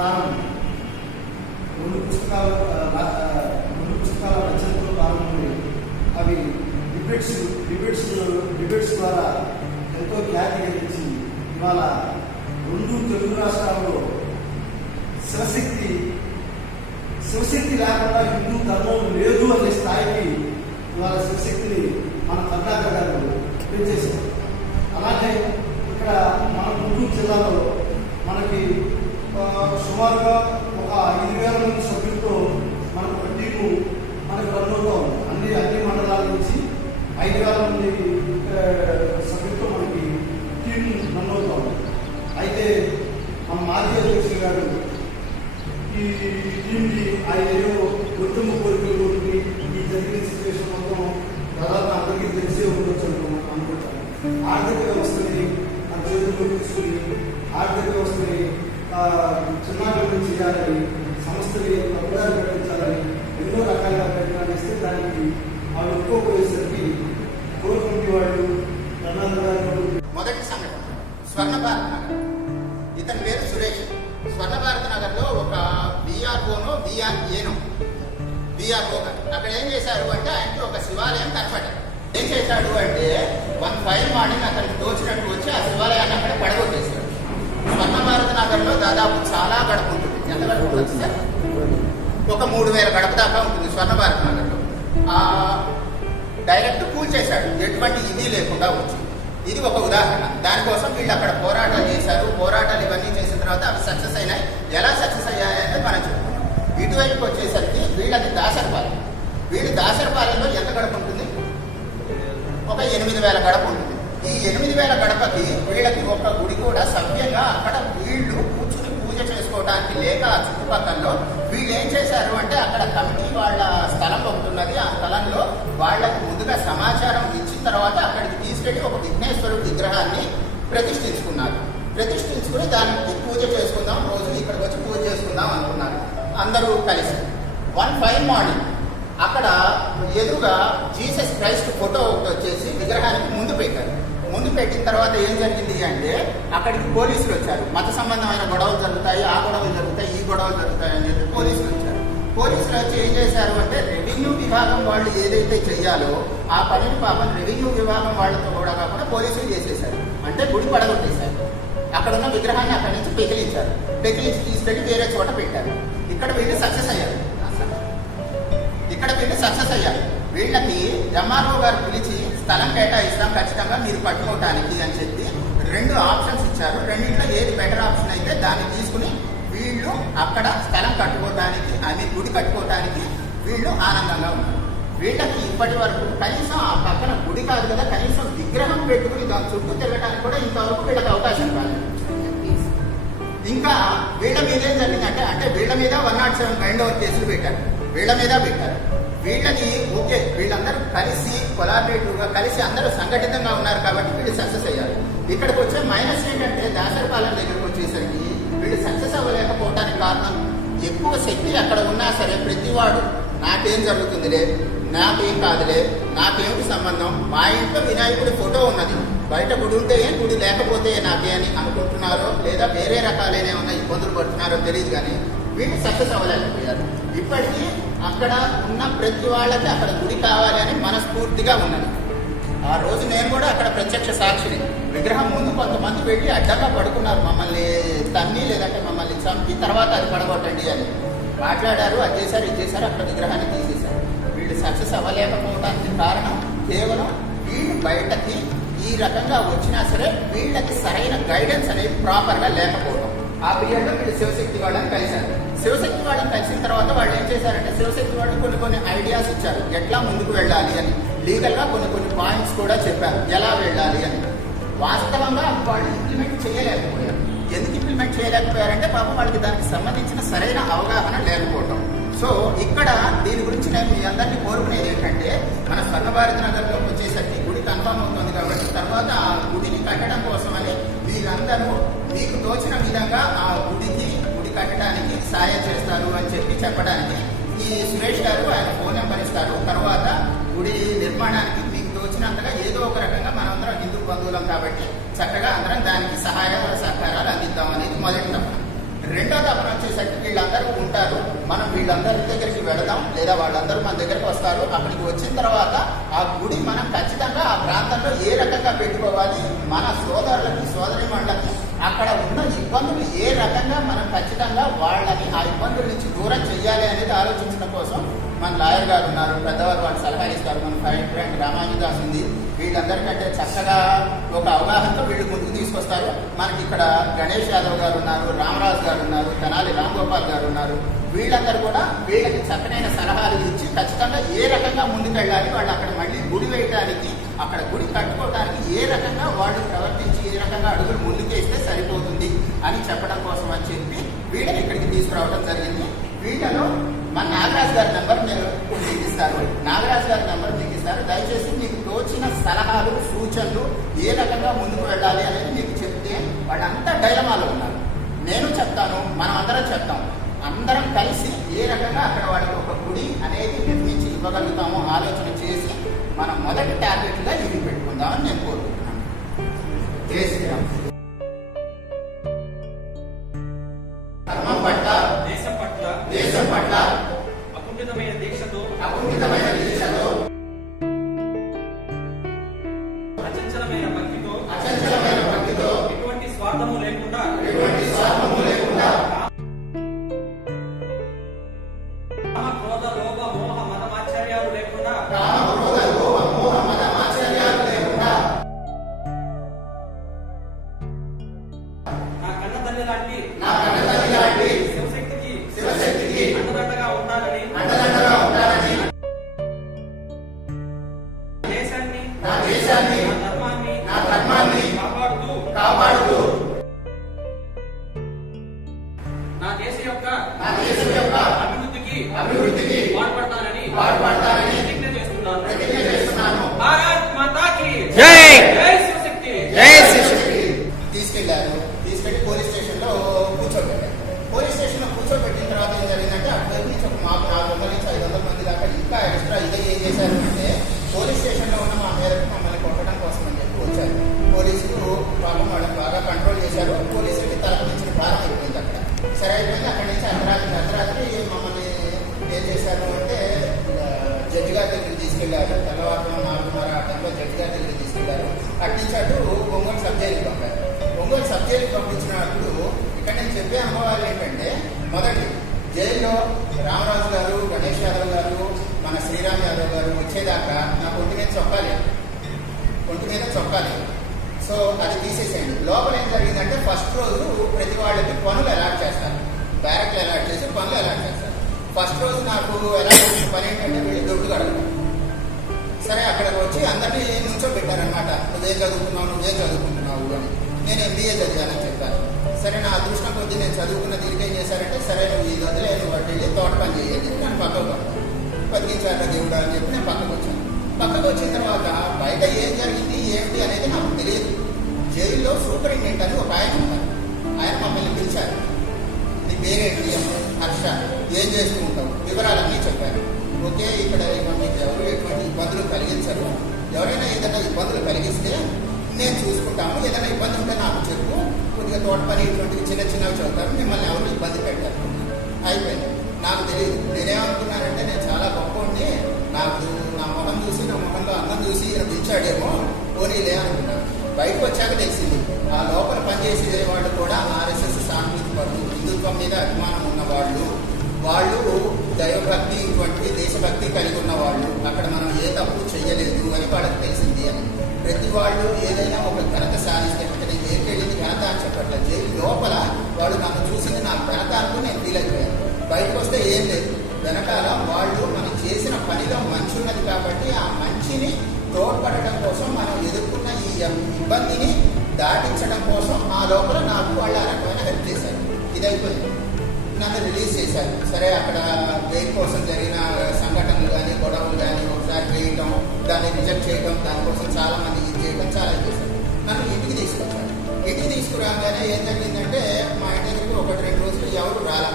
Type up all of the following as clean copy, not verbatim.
ప్రారంభం. రెండు పుస్తకాల రచనతో ప్రారంభమై అవి డిబేట్స్ ద్వారా ఎంతో ఖ్యాతి గడించి ఇవాళ రెండు తెలుగు రాష్ట్రాల్లో శివశక్తి లేకుండా హిందూ ధర్మం లేదు అనే స్థాయికి ఇవాళ శివశక్తిని మన కర్ణాకర్ గారు పెంచేశారు. అలాగే ఇక్కడ మన గుంటూరు జిల్లాలో మనకి సుమారుగా ఒక 5,000 మంది సభ్యులతో మనకు ఒక టీము మనకు రన్ అవుతూ ఉంది. అన్ని మండలాల నుంచి 5,000 మంది సభ్యులతో మనకి టీము రన్ అవుతూ ఉంది. అయితే మన మాజీ అధ్యక్షులు గారు ఈ టీంని ఆయన కుటుంబ కోరికలు ఈ జరిగిన సిచ్యువేషన్ మొత్తం దాదాపు అందరికీ తెలిసే ఉండొచ్చు అనుకుంటాను. ఆర్థిక వ్యవస్థని చేతుల్లో తీసుకుని ఆర్థిక వ్యవస్థని చిన్నాభివృద్ధి చేయాలని, సంస్థని తప్పుదారి పెట్టించాలని ఎన్నో రకాలుగా ప్రయత్నాలు ఇస్తే దానికి వాళ్ళు ఒప్పుకోపోయేసరికి కోర్ కమిటీ వాళ్ళు మొదటి సంఘటన స్వర్ణ భారత్ నగర్. ఇతని పేరు సురేష్. స్వర్ణ భారత్ నగర్ లో ఒక విఆర్ఓనో విఆర్ఓ అక్కడ ఏం చేశారు అంటే ఆయనకి ఒక శివాలయం కనపడ్డాడు. ఏం చేశాడు అంటే 1 ఫైల్ మార్నింగ్ అతనికి తోచినట్టు వచ్చి ఆ శివాలయాన్ని అక్కడ పడగొట్టేశాడు. స్వర్ణ భారత్ నగర్ లో దాదాపు చాలా గడప ఉంటుంది. ఎంత గడప ఉంటుంది సార్? ఒక 3,000 గడప దాకా ఉంటుంది స్వర్ణ భారత్ నగర్ లో. డైరెక్ట్ కూల్చేశాడు, ఎటువంటి ఇది లేకుండా వచ్చి. ఇది ఒక ఉదాహరణ. దానికోసం వీళ్ళు అక్కడ పోరాటాలు చేశారు. పోరాటాలు ఇవన్నీ చేసిన తర్వాత అవి సక్సెస్ అయినాయి. ఎలా సక్సెస్ అయ్యాయంటే మనం చెప్పుకున్నాం. ఇటువైపుకి వచ్చేసరికి వీళ్ళది దాసరపాలెం. వీళ్ళు దాసరపాలెంలో ఎంత గడప ఉంటుంది? ఒక 8,000 గడప ఉంటుంది. ఈ 8,000 గడపకి వీళ్ళకి ఒక గుడి కూడా సభ్యంగా అక్కడ వీళ్ళు కూర్చుని పూజ చేసుకోవడానికి లేక ఆ చుట్టుపక్కలలో వీళ్ళు ఏం చేశారు అంటే అక్కడ కమిటీ వాళ్ళ స్థలం ఒకటి, ఆ స్థలంలో వాళ్ళకు ముందుగా సమాచారం ఇచ్చిన తర్వాత అక్కడికి తీసుకెళ్లి ఒక విఘ్నేశ్వరుడు విగ్రహాన్ని ప్రతిష్ఠించుకున్నారు. ప్రతిష్ఠించుకుని దానికి పూజ చేసుకుందాం, రోజు ఇక్కడికి వచ్చి పూజ చేసుకుందాం అనుకున్నారు అందరూ కలిసి. 1 ఫైల్ మార్నింగ్ అక్కడ ఎదురుగా జీసస్ క్రైస్ట్ ఫోటో ఒకటి వచ్చేసి విగ్రహానికి ముందు పెట్టారు. ముందు పెట్టిన తర్వాత ఏం జరిగింది అంటే అక్కడికి పోలీసులు వచ్చారు. మత సంబంధమైన గొడవలు జరుగుతాయి, ఆ గొడవలు జరుగుతాయి, ఈ గొడవలు జరుగుతాయి అని చెప్పి పోలీసులు వచ్చారు. పోలీసులు వచ్చి ఏం చేశారు అంటే రెవెన్యూ విభాగం వాళ్ళు ఏదైతే చెయ్యాలో ఆ పనిని పాపం రెవెన్యూ విభాగం వాళ్ళతో కూడా కాకుండా పోలీసులు చేసేశారు. అంటే గుడి పడగొట్టేశారు. అక్కడ ఉన్న విగ్రహాన్ని అక్కడి నుంచి పెకిలించి తీసుకెళ్లి వేరే చోట పెట్టారు. ఇక్కడ వీళ్ళు సక్సెస్ అయ్యారు. వీళ్ళకి ఎంఆర్ఓ గారు పిలిచి స్థలం కేటాయిస్తాం ఖచ్చితంగా మీరు కట్టుకోవటానికి అని చెప్పి 2 ఆప్షన్స్ ఇచ్చారు. రెండింటిలో ఏది బెటర్ ఆప్షన్ అయితే దాన్ని తీసుకుని వీళ్ళు అక్కడ స్థలం కట్టుకోవడానికి, అది గుడి కట్టుకోవడానికి వీళ్ళు ఆనందంగా ఉన్నారు. వీళ్ళకి ఇప్పటి వరకు కనీసం ఆ పక్కన గుడి కాదు కదా, కనీసం విగ్రహం పెట్టుకుని దాని చుట్టూ తిరగడానికి కూడా ఇంతవరకు వీళ్ళకి అవకాశం కాలేదు. ఇంకా వీళ్ళ మీద ఏం జరిగిందంటే అంటే వీళ్ళ మీద 107 బైండ్ ఓవర్ కేసులు పెట్టారు. వీళ్ళని ఓకే వీళ్ళందరూ కలిసి కొలాబరేటివ్గా కలిసి అందరూ సంఘటితంగా ఉన్నారు కాబట్టి వీళ్ళు సక్సెస్ అయ్యారు. ఇక్కడికి వచ్చే మైనస్ ఏంటంటే దాసరపాలెం దగ్గరకు వచ్చేసరికి వీళ్ళు సక్సెస్ అవ్వలేకపోవడానికి కారణం ఎక్కువ శక్తి అక్కడ ఉన్నా సరే ప్రతివాడు నాకేం జరుగుతుందిలే, నాకేం కాదులే, నాకేమిటి సంబంధం, మా ఇంట్లో వినాయకుడి ఫోటో ఉన్నది, బయట గుడి ఉంటే గుడి లేకపోతే నాకే అని అనుకుంటున్నారో లేదా వేరే రకాలైన ఏమన్నా ఇబ్బందులు పడుతున్నారో తెలియదు. కానీ వీళ్ళు సక్సెస్ అవ్వలేకపోయారు. ఇప్పటికీ అక్కడ ఉన్న ప్రతి వాళ్ళకి అక్కడ గుడి కావాలి అని మనస్ఫూర్తిగా ఉన్నది. ఆ రోజు నేను కూడా అక్కడ ప్రత్యక్ష సాక్షిని. విగ్రహం ముందు కొంతమంది వెళ్ళి అడ్డంగా పడుకున్నారు, మమ్మల్ని తన్ని లేదంటే మమ్మల్ని చంపి తర్వాత అది పడగొట్టండి అని మాట్లాడారు. అది చేశారు, ఇది చేశారు, అక్కడ విగ్రహాన్ని తీసేశారు. వీళ్ళు సక్సెస్ అవ్వలేకపోవడానికి కారణం కేవలం వీళ్ళు బయటకి ఈ రకంగా వచ్చినా సరే వీళ్ళకి సరైన గైడెన్స్ అనేది ప్రాపర్గా లేకపోవడం. ఆ పీరియడ్లో వీళ్ళు శివశక్తి వాళ్ళని కలిశారు. శివశక్తి వాళ్ళని కలిసిన తర్వాత వాళ్ళు ఏం చేశారంటే శివశక్తి వాళ్ళు కొన్ని ఐడియాస్ ఇచ్చారు ఎట్లా ముందుకు వెళ్ళాలి అని. లీగల్గా కొన్ని పాయింట్స్ కూడా చెప్పారు ఎలా వెళ్ళాలి అని. వాస్తవంగా వాళ్ళు ఇంప్లిమెంట్ చేయలేకపోయారు. ఎందుకు ఇంప్లిమెంట్ చేయలేకపోయారంటే పాపం వాళ్ళకి దానికి సంబంధించిన సరైన అవగాహన లేకపోవడం. సో ఇక్కడ దీని గురించి నేను మీ అందరినీ కోరుకునేది ఏంటంటే మన స్వర్ణ భారత్ నగర్లో వచ్చేసరికి గుడి కన్ఫర్మ్ అవుతుంది కాబట్టి తర్వాత ఆ గుడిని కట్టడం కోసమని వీళ్ళందరూ మీకు తోచిన విధంగా ఆ గుడి కట్టడానికి సాయం చేస్తారు అని చెప్పడానికి ఈ సురేష్ గారు ఆయన ఫోన్ నెంబర్ ఇస్తారు. తర్వాత గుడి నిర్మాణానికి మీకు తోచినంతగా ఏదో ఒక రకంగా మనందరం హిందూ బంధువులం కాబట్టి చక్కగా అందరం దానికి సహాయ సహకారాలు అందిద్దాం అనేది మొదటి తప్ప. రెండో దఫన వచ్చేసరికి వీళ్ళందరూ ఉంటారు, మనం వీళ్ళందరి దగ్గరికి వెళదాం, లేదా వాళ్ళందరూ మన దగ్గరికి వస్తారు. అక్కడికి వచ్చిన తర్వాత ఆ గుడి మనం ఖచ్చితంగా ఆ ప్రాంతంలో ఏ రకంగా పెట్టుకోవాలి, మన సోదరులకి సోదరిమణులకి అక్కడ ఉన్న ఇబ్బందులు ఏ రకంగా మనం ఖచ్చితంగా వాళ్ళని ఆ ఇబ్బందుల నుంచి దూరం చెయ్యాలి అనేది ఆలోచించడం కోసం మన లాయర్ గారు ఉన్నారు, పెద్దవారు వాళ్ళు సలహా ఇస్తారు. మన ఫ్రెండ్ రామానుదాస్ ఉంది. వీళ్ళందరికంటే చక్కగా ఒక అవగాహనతో వీళ్ళు ముందుకు తీసుకొస్తారు. మనకి ఇక్కడ గణేష్ యాదవ్ గారు ఉన్నారు, రామరాజు గారు ఉన్నారు, తెనాలి రాంగోపాల్ గారు ఉన్నారు. వీళ్ళందరూ కూడా వీళ్ళకి చక్కనైన సలహాలు ఇచ్చి ఖచ్చితంగా ఏ రకంగా ముందుకెళ్ళాలి, వాళ్ళు అక్కడ మళ్ళీ గుడి వేయడానికి, అక్కడ గుడి కట్టుకోవడానికి ఏ రకంగా వాళ్ళు ప్రవర్తించి ఏ రకంగా అడుగులు ముందుకేస్తే సరిపోతుంది అని చెప్పడం కోసం అని చెప్పి వీళ్ళని ఇక్కడికి తీసుకురావడం జరిగింది. వీళ్ళలో మన నాగరాజు గారి నెంబర్ మీకు ఇస్తారు, నాగరాజు గారి నెంబర్ మీకు ఇస్తారు. దయచేసి మీకు తోచిన సలహాలు సూచనలు ఏ రకంగా ముందుకు వెళ్ళాలి అనేది మీకు చెప్తే వాళ్ళంతా డైలమాలో ఉన్నారు. నేను చెప్తాను, మనం అందరం చెప్తాం, అందరం కలిసి ఏ రకంగా అక్కడ వాళ్ళకి ఒక గుడి అనేది నిర్మించి ఇవ్వగలుగుతామో ఆలోచన చేసి మనం మొదటి టార్గెట్గా ఇది పెట్టుకుందామని నేను కోరుకుంటున్నాను. జై శ్రీరామ్. ధర్మం పట్ల, దేశం పట్ల అకుంఠితమైన దీక్షతో అచంచలమైన భక్తితో ఎటువంటి స్వార్థము లేకుండా క్రోధ లోభ మోహ మదమాశ్చర్యాలు లేకుండా నా కన్న తల్లి లాంటి శివశక్తికి అండదండగా ఉంటానని దేశాన్ని నా ధర్మాన్ని కాపాడుతూ నా దేశ యొక్క అభివృద్ధికి పాటుపడతానని ప్రతిజ్ఞ చేస్తున్నాను. భారత్ మాతాకి జై. జై శివశక్తి. జై శివశక్తి. తీసుకెళ్లి పోలీస్ స్టేషన్ లో కూర్చోబెట్టారు. పోలీస్ స్టేషన్ లో కూర్చోబెట్టిన తర్వాత ఏం జరిగిందంటే అక్కడి నుంచి ఒక మాకు 400 నుంచి 500 మంది దాకా ఇంకా ఎక్స్ట్రా ఇదే ఏం చేశారు అంటే పోలీస్ స్టేషన్ లో ఉన్న మా మీదకి మమ్మల్ని కొట్టడం కోసం అని చెప్పి వచ్చారు. పోలీసులు పాపం వాళ్ళని బాగా కంట్రోల్ చేశారు. పోలీసులకి తలపించిన భారం అయిపోయింది అక్కడ. సరే అయిపోయింది. అక్కడి నుంచి అర్ధరాత్రి మమ్మల్ని ఏం చేశారు అంటే జడ్జి గారి దగ్గరికి తీసుకెళ్లారు. తెల్లవారులో 4:30 ఆ టైంలో జడ్జి గారి దగ్గరికి తీసుకెళ్లారు. అట్నుంచి అటు ఒంగోలు సబ్ జైలుకి పంపారు. ఒంగోలు సబ్ జైలుకి పంపించినప్పుడు ఇక్కడ నేను చెప్పే అనుభవాలు ఏంటంటే, మొదటి జైల్లో రామరాజు గారు, గణేష్ యాదవ్ గారు, మన శ్రీరామ్ యాదవ్ గారు వచ్చేదాకా నాకు ఒంటి మీద చొక్కాలి. సో అది తీసేసేయండి. లోపల ఏం జరిగిందంటే ఫస్ట్ రోజు ప్రతి వాళ్ళకి పనులు అలాట్ చేస్తారు, బ్యారెక్లు అలాట్ చేసి పనులు అలాట్ చేస్తారు. ఫస్ట్ రోజు నాకు ఎలా పని ఏంటంటే వీళ్ళు దొడ్డు కడగడం. సరే అక్కడికి వచ్చి అందరినీ నుంచో పెట్టారనమాట. నువ్వేం చదువుకుంటున్నావు అని. నేను MBA చదివానని చెప్పాను. సరే నా అదృష్టం కొద్దీ నేను చదువుకున్న దీనికి ఏం చేశారంటే, సరే నువ్వు ఈ వదిలే, నువ్వు అటు వెళ్ళి తోట పని చేయాలి చెప్పి నేను పక్కకు పడతాను. బతికించారా దేవుడు అని చెప్పి నేను పక్కకు వచ్చాను. పక్కకు వచ్చిన తర్వాత బయట ఏం జరిగింది ఏమిటి అనేది నాకు తెలియదు. జైల్లో సూపరింటెండెంట్ అని ఒక ఆయన ఉంటారు. ఆయన మమ్మల్ని పిలిచారు. నీ పేరేంటి? హర్ష. ఏం చేస్తూ ఉంటావు? వివరాలన్నీ చెప్పారు. ఓకే, ఇక్కడ మీకు ఎవరు ఎటువంటి ఇబ్బందులు కలిగించరు, ఎవరైనా ఏదైనా ఇబ్బందులు కలిగిస్తే నేను చూసుకుంటాము, ఏదైనా ఇబ్బంది ఉంటే నాకు చెప్పు, కొద్దిగా తోట పని ఇటువంటివి చిన్నవి చదువుతారు, మిమ్మల్ని ఎవరు ఇబ్బంది పెట్టారు. అయిపోయింది. నాకు తెలియదు. నేనేమనుకున్నానంటే నేను చాలా గొప్పని, నాకు నా మొహం చూసి నా మొహంలో అన్నం చూసి ఈయన పిలిచాడేమో, పోనీలే అనుకున్నాను. బయటకు వచ్చాక తెలిసింది ఆ లోపల పనిచేసే వాళ్ళు కూడా RSS సాంస్కృతిక పరులు, హిందుత్వం మీద అభిమానం ఉన్న వాళ్ళు దైవభక్తి ఇటువంటి దేశభక్తి కలిగి ఉన్న వాళ్ళు, అక్కడ మనం ఏ తప్పు చెయ్యలేదు అని వాళ్ళకి తెలిసింది అని. ప్రతి వాళ్ళు ఏదైనా ఒక ఘనత సాధిస్తే నేను జైలుకెళ్ళింది ఘనత అని చెప్పట్లేదు. జైలు లోపల వాళ్ళు నన్ను చూసింది నాకు ఘనత అంటూ నేను ఫీల్ అయిపోయాను. బయటకు వస్తే ఏం లేదు, వెనకాల వాళ్ళు మనం చేసిన పనిలో మంచి ఉన్నది కాబట్టి ఆ మంచిని తోడ్పడటం కోసం మనం ఎదుర్కొన్న ఈ ఇబ్బందిని దాటించడం కోసం ఆ లోపల నాకు వాళ్ళు ఆ రకమైన హెల్ప్ చేశారు. ఇది అయిపోయింది. నన్ను రిలీజ్ చేశారు. సరే అక్కడ బెయిల్ కోసం జరిగిన సంఘటనలు కానీ గొడవలు కానీ ఒకసారి వేయటం, దాన్ని రిజెక్ట్ చేయడం, దానికోసం చాలా మంది ఇది చేయడం చాలా చేశారు. నన్ను ఇంటికి తీసుకొచ్చారు. ఇంటికి తీసుకురాగానే ఏం జరిగిందంటే మా ఇంటి దగ్గరికి 1-2 రోజులు ఎవరు రాలా.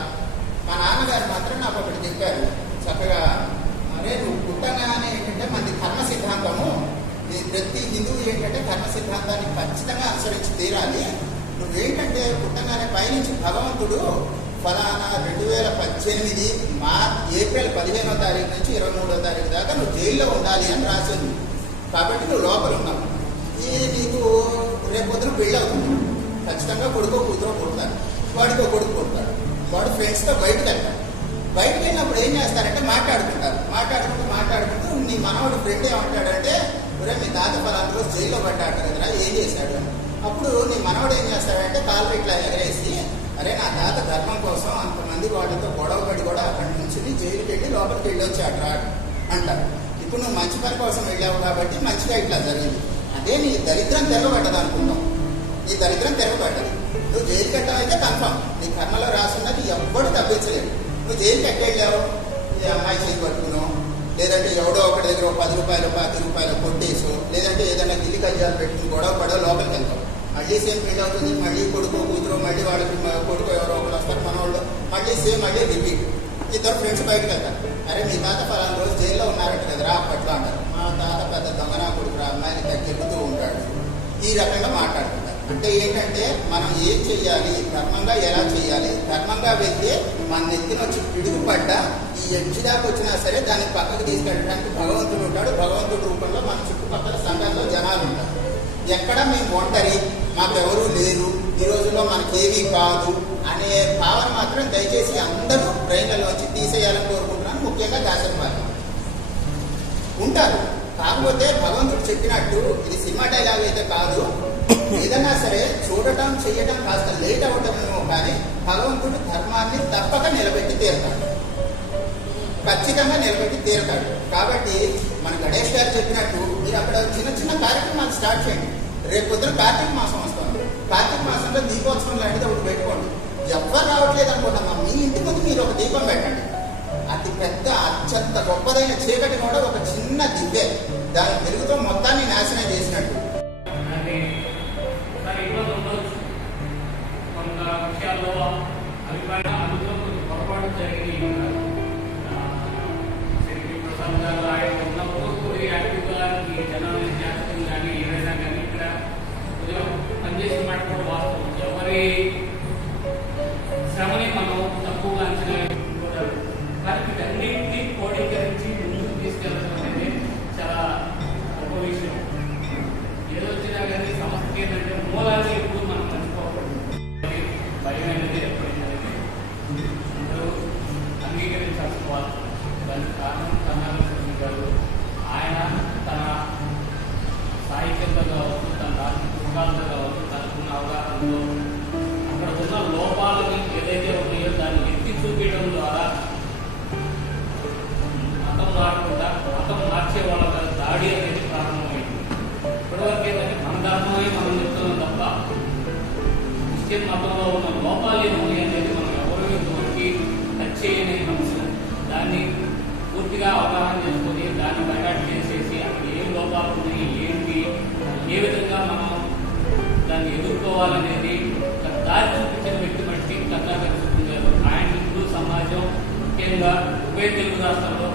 మా నాన్నగారు మాత్రం నాకు ఒకటి చెప్పారు చక్కగా, అరే నువ్వు పుట్టగానే ఏంటంటే మనది ధర్మ సిద్ధాంతము, ప్రతి హిందువు ఏంటంటే ధర్మ సిద్ధాంతాన్ని ఖచ్చితంగా అనుసరించి తీరాలి. నువ్వేంటంటే పుట్టగానే పైనుంచి భగవంతుడు ఫలానా 2018 ఏప్రిల్ 15వ తారీఖు నుంచి 23వ తారీఖు దాకా నువ్వు జైల్లో ఉండాలి అని రాసింది. కాబట్టి నువ్వు లోపల ఉన్నావు. ఇది నీకు రేపు పొద్దున పెళ్ళి అవుతుంది. ఖచ్చితంగా కొడుకో కూతురో పుడతాడు. వాడికో కొడుకు పుడతాడు. వాడు ఫ్రెండ్స్తో బయటకు వెళ్తాడు. బయటకు వెళ్ళినప్పుడు ఏం చేస్తారంటే మాట్లాడుకుంటూ నీ మనవాడు ఫ్రెండ్ ఏమంటాడంటే, ఒరే మీ తాత ఫలానా రోజు జైల్లో పడ్డాడు కదరా, ఏం చేశాడు? అప్పుడు నీ మనవాడు ఏం చేస్తాడంటే కాలు ఇట్లా ఎగరేసి, అరే నా తాత ధర్మం కోసం అంతమంది వాళ్ళతో గొడవ పడి కూడా అక్కడి నుంచి జైలుకి వెళ్ళి లోపలికి వెళ్ళి వచ్చాడు అంటారు. ఇప్పుడు నువ్వు మంచి పని కోసం వెళ్ళావు కాబట్టి మంచిగా ఇట్లా జరిగింది. అదే నీ దరిద్రం తిరగబడ్డది అనుకుందాం. నీ దరిద్రం తిరగబడ్డది. నువ్వు జైలు కట్టమైతే కన్ఫర్మ్. నీ కర్మలో రాసున్నది ఎవ్వడు తప్పించలేడు. నువ్వు జైలు కట్టెళ్ళావు, ఈ అమ్మాయి చేయి పట్టుకును, లేదంటే ఎవడో ఒకటి దగ్గర 10 రూపాయలు 10 రూపాయలు కొట్టేసు, లేదంటే ఏదైనా గిల్లి కజ్జాలు పెట్టుకుని గొడవ పడో లోపలికి వెళ్తావు. మళ్ళీ సేమ్ పెళ్ళి అవుతుంది. మళ్ళీ కొడుకు కూతురు, మళ్ళీ వాళ్ళకి కొడుకు ఎవరో ఒకరు వస్తారు మనవాళ్ళు, మళ్ళీ రిపీట్. ఇద్దరు ఫ్రెండ్స్ బయటకు వెళ్తారు. అరే మీ తాత ఫలానా రోజు జైల్లో ఉన్నారంట కదరా అప్పట్లో అంటారు. మా తాత పెద్ద దొంగనా కొడుకు అమ్మాయిని తగ్గిపోతూ ఉంటాడు. ఈ రకంగా మాట్లాడుతుంటారు. అంటే ఏంటంటే మనం ఏం చెయ్యాలి, ధర్మంగా ఎలా చెయ్యాలి, ధర్మంగా వెళ్తే మన నెత్తిన వచ్చి పిడుగుపడ్డ ఈ ఎడ్జి దాకా వచ్చినా సరే దాన్ని పక్కకు తీసుకెళ్ళడానికి భగవంతుడు ఉంటాడు. భగవంతుడి రూపంలో మన చుట్టుపక్కల సంఘంలో జనాలు ఉంటారు. ఎక్కడ మేము ఒంటరి, మాకెవరూ లేరు, ఈ రోజుల్లో మనకేమీ కాదు అనే భావన మాత్రం దయచేసి అందరూ బ్రెయిన్లలోంచి తీసేయాలని కోరుకుంటున్నాను. ముఖ్యంగా దాసరి ఉంటారు. కాకపోతే భగవంతుడు చెప్పినట్టు ఇది సినిమా డైలాగ్ అయితే కాదు. ఏదన్నా సరే చూడటం చేయటం కాస్త లేట్ అవ్వటమేమో కానీ భగవంతుడు ధర్మాన్ని తప్పక నిలబెట్టి తీరుతాడు. ఖచ్చితంగా నిలబెట్టి తీరుతాడు. కాబట్టి మన గణేష్ గారు చెప్పినట్టు మీరు అక్కడ చిన్న కార్యక్రమాలు స్టార్ట్ చేయండి. రేపు పొద్దున కార్తీక మాసం వస్తుంది. కార్తీక మాసంలో దీపోత్సవం లాంటిది ఒకటి పెట్టుకోండి. ఎవ్వరు రావట్లేదు అనుకుంటామా, మీ ఇంటి ముందు మీరు ఒక దీపం పెట్టండి. అతి పెద్ద అత్యంత గొప్పదైన చీకటి కూడా ఒక చిన్న దివ్వే దాని వెలుగుతో మొత్తాన్ని నాశనం చేసినట్టు. పొరపాటు జరిగింది. ప్రసాద్ గారు ఆయన ఉన్నప్పుడు కొద్దిగా యాక్టివ్గా జనాలు జ్ఞాపకం కానీ ఏదైనా కానీ ఇక్కడ కొద్దిగా పనిచేసిన మాట కూడా వాస్తవం. ఎవరి శ్రమని మనం తక్కువగా అంచనా వేసుకోవడం, కానీ వీటన్నింటినీ కోడీకరించి ముందుకు తీసుకెళ్ళడం అనేది చాలా గొప్ప విషయం. ఏదో వచ్చినా కానీ సమస్యకి ఏంటంటే మూలాన్ని ఎప్పుడు మనం మర్చిపోకూడదు. భయం అనేది ఎప్పుడైనా అందరూ అంగీకరించాల్సుకోవాలి. దానికి కారణం కన్నాల గారు. ఆయన తన సాహిత్యంలో కావచ్చు, తన రాసిన పుస్తకాలతో కావచ్చు, తనకున్న అవగాహనలో అక్కడ ఉన్న లోపాలని ఏదైతే ఉన్నాయో దాన్ని ఎత్తి చూపించడం ద్వారా మతం మార్చే వాళ్ళ దాడి అనేది ప్రారంభమైంది. ఇప్పటివరకు ఏంటంటే మన ధర్మమే మనం చెప్తున్నాం తప్ప క్రిస్టియన్ మతంలో ఉన్న లోపాలు ఏమని అనేది మనం ఎవరు ఇంతవరకు టచ్ చేయని అంశం. దాన్ని పూర్తిగా అవగాహన చేసుకొని దాన్ని బయట చేసేసి అక్కడ ఏం లోపాలు ఉన్నాయి, ఏంటి, ఏ విధంగా మనం దాన్ని ఎదుర్కోవాలనేది దారి చూపించిన వ్యక్తి బట్టి కన్నా తెలుసుకున్నారు. ఆయన హిందూ సమాజం ముఖ్యంగా ఉభయ తెలుగు రాష్ట్రాల్లో